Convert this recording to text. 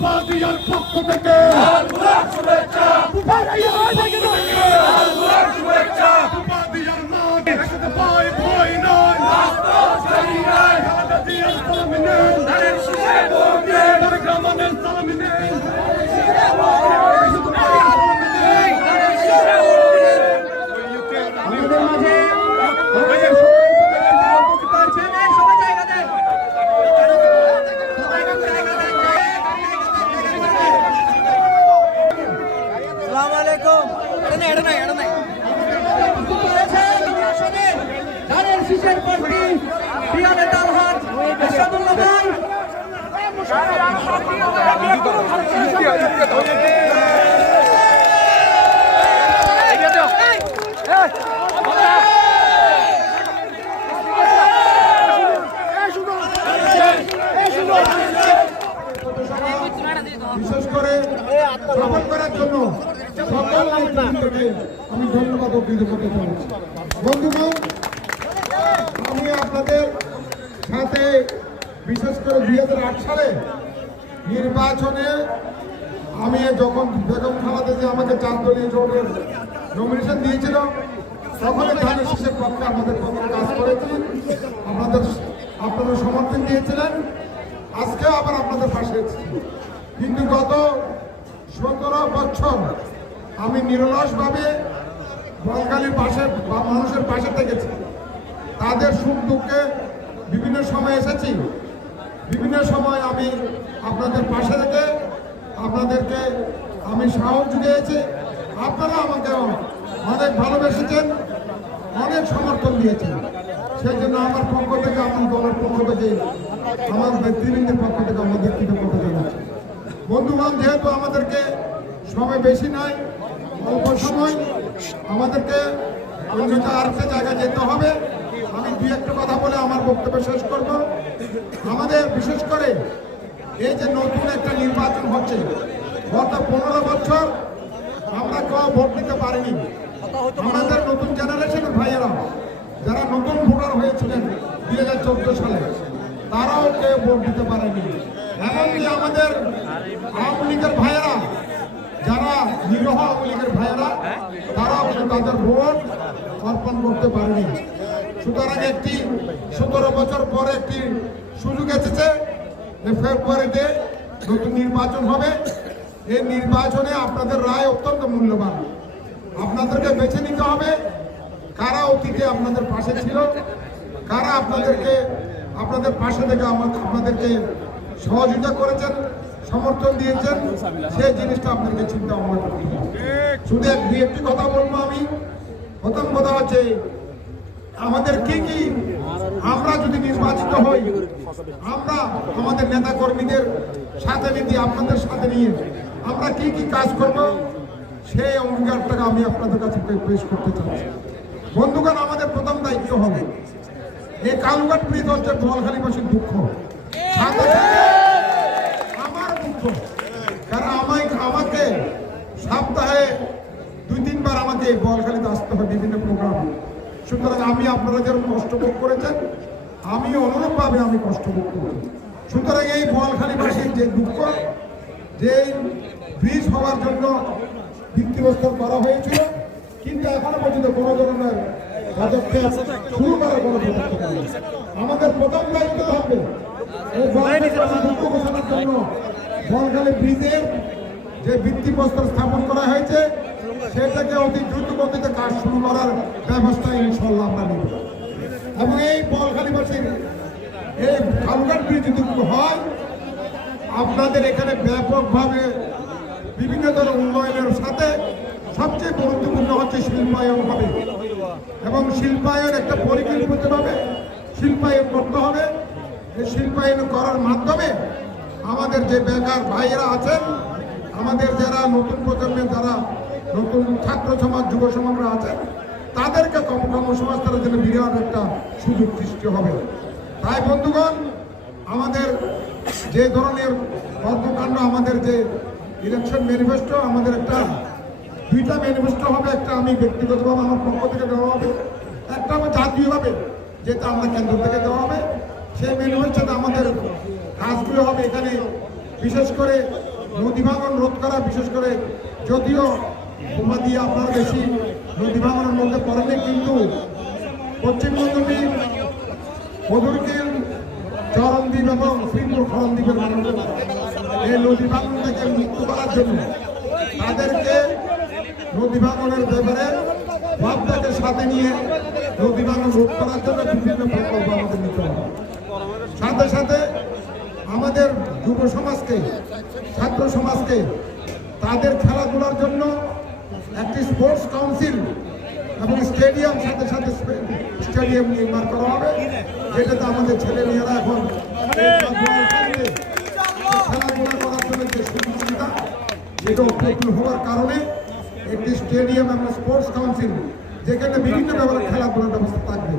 নির্বাচনের পক্ষ থেকে বিশেষ করে সফল করার জন্য সকল নেতৃত্বকে আমি ধন্যবাদ ও কৃতজ্ঞতা জানাচ্ছি। বন্ধুগণ, আমি আপনাদের সাথে বিশেষ করে 2008 সালে নির্বাচনে আমি যখন বেগম খালেদা জিয়া আমাকে 4 দলীয় জোটের নমিনেশন দিয়েছিল, তখন ধানের শীষের পক্ষে আমাদের পক্ষে কাজ করেছি। আপনাদের সমর্থন দিয়েছিলেন, আজকেও আবার আপনাদের পাশে এসেছি। কিন্তু গত 17 বছর আমি নিরলসভাবে বাঙালির পাশে বা মানুষের পাশে থেকেছি। তাদের সুখ দুঃখে বিভিন্ন সময় এসেছি, বিভিন্ন সময় আমি আপনাদের পাশে থেকে আপনাদেরকে আমি সাহস দিয়েছি। আপনারা আমাকে অনেক ভালোবেসেছেন, অনেক সমর্থন দিয়েছেন। সেই জন্য আমার পক্ষ থেকে, আমার দলের পক্ষ থেকে, আমার নেতৃবৃন্দের পক্ষ থেকে আমাদের কৃতজ্ঞতা জানাচ্ছি। বন্ধুগণ, যেহেতু আমাদেরকে সময় বেশি নয়, অল্প সময়, আমাদেরকে আরেকটা জায়গায় যেতে হবে। আমি 2-1টা কথা বলে আমার বক্তব্য শেষ করব। আমাদের বিশেষ করে এই যে নতুন একটা নির্বাচন হচ্ছে, গত 15 বছর আমরা কেউ ভোট দিতে পারিনি। আমাদের নতুন জেনারেশনের ভাইয়েরা যারা নতুন ভোটার হয়েছিলেন 2014 সালে, তারাও কেউ ভোট দিতে পারেনি। এমনকি আমাদের আওয়ামী লীগের ভাইয়েরা, যারা নিরীহ আওয়ামী লীগের ভাইয়েরা, তারাও তাদের ভোট অর্পণ করতে পারেনি। সুতরাং একটি 17 বছর পরে একটি সুযোগ এসেছে। ফেব্রুয়ারিতে নতুন নির্বাচন হবে। এই নির্বাচনে আপনাদের রায় অত্যন্ত মূল্যবান। আপনাদেরকে বেছে নিতে হবে কারা অতীতে আপনাদের পাশে ছিল, কারা আপনাদের পাশে থেকে আপনাদেরকে সহযোগিতা করেছেন, সমর্থন দিয়েছেন। সেই জিনিসটা আপনাদেরকে চিন্তা ভাবনা করতে হবে। শুধু একটি কথা বলবো আমি। প্রথম কথা হচ্ছে, আমাদের কি আমরা যদি নির্বাচিত হই, আমরা আমাদের নেতা কর্মীদের সাথে নিয়ে, আপনাদের সাথে নিয়ে আমরা কি কাজ করব, সেই অঙ্গীকারটাকে আমি আপনাদের কাছে পেশ করতে চাচ্ছি। বন্ধুগণ, আমাদের প্রথম দায়িত্ব হবে, এই কালুঘাট ব্রিজ হচ্ছে বোয়ালখালীবাসীর দুঃখ, সাথে আমার দুঃখ। কারণ আমাকে সপ্তাহে 2-3 বার আমাকে বোয়ালখালীতে আসতে হয় বিভিন্ন প্রোগ্রাম। সুতরাং আমি আপনারা যেরকম কষ্ট ভোগ করেছেন, আমি অনুরূপভাবে আমি কষ্ট ভোগ করি। সুতরাং এই বোয়ালখালীবাসীর যে দুঃখ, যে ব্রিজ হওয়ার জন্য ভিত্তিপ্রস্তর করা হয়েছিল, কিন্তু এখনো পর্যন্ত কোনো ধরনের পদক্ষেপ শুরু করার কোনো পদক্ষেপ নেই। আমাদের প্রথম দায়িত্ব থাকবে এই দুঃখ ঘোষণার জন্য বোয়ালখালী ব্রিজের যে ভিত্তিপ্রস্তর স্থাপন করা হয়েছে, সেটাকে অতি দ্রুত গতিতে কাজ শুরু করার ব্যবস্থা ইনশাল্লাহ আমরা নেব। এবং এই বোয়ালখালীবাসীর এই কালুঘাট ব্রিজ যদি হয়, আপনাদের এখানে ব্যাপকভাবে বিভিন্ন ধরনের উন্নয়নের সাথে সবচেয়ে গুরুত্বপূর্ণ হচ্ছে শিল্পায়ন হবে। এবং শিল্পায়ন একটা পরিকল্পিতভাবে শিল্পায়ন করতে হবে। এই শিল্পায়ন করার মাধ্যমে আমাদের যে বেকার ভাইয়েরা আছেন, আমাদের যারা নতুন প্রজন্মের যারা নতুন ছাত্র সমাজ, যুব সমাজরা আছেন, তাদেরকে কর্মসংস্থানের জন্য বিরাট একটা সুযোগ সৃষ্টি হবে। তাই বন্ধুগণ, আমাদের যে ধরনের কর্মকাণ্ড, আমাদের যে ইলেকশন ম্যানিফেস্টো, আমাদের একটা 2টা ম্যানিফেস্টো হবে। একটা আমি ব্যক্তিগতভাবে আমার পক্ষ থেকে দেওয়া হবে, একটা হবে জাতীয়ভাবে, যেটা আমরা কেন্দ্র থেকে দেওয়া হবে। সেই ম্যানিফেস্টোতে আমাদের কাজগুলো হবে। এখানে বিশেষ করে নদী ভাঙন রোধ করা, বিশেষ করে যদিও বোমা দিয়ে আপনার বেশি নদী ভাঙনের মধ্যে পড়েনি, কিন্তু পশ্চিম মেদিনীপুর, মধুরকিল, চরণদ্বীপ এবং শ্রীপুর খরণদ্বীপের মানুষের এই নদী ভাঙন থেকে মুক্ত করার জন্য তাদেরকে নদী ভাঙনের ব্যাপারে ভাবটাকে সাথে নিয়ে নদী ভাঙন রোধ করার জন্য বিভিন্ন প্রকল্প আমাদের নিতে হবে। সাথে সাথে আমাদের যুব সমাজকে, ছাত্র সমাজকে তাদের খেলাধুলার জন্য একটি স্পোর্টস কাউন্সিল এবং স্টেডিয়াম, সাথে সাথে স্টেডিয়াম নির্মাণ করা হবে, যেটাতে আমাদের ছেলে মেয়েরা এখন খেলাধুলা করার জন্য যে সুবিধা সেটা উপলব্ধ হওয়ার কারণে একটি স্টেডিয়াম এবং স্পোর্টস কাউন্সিল যেখানে বিভিন্ন ব্যাপারে খেলাধুলার ব্যবস্থা থাকবে।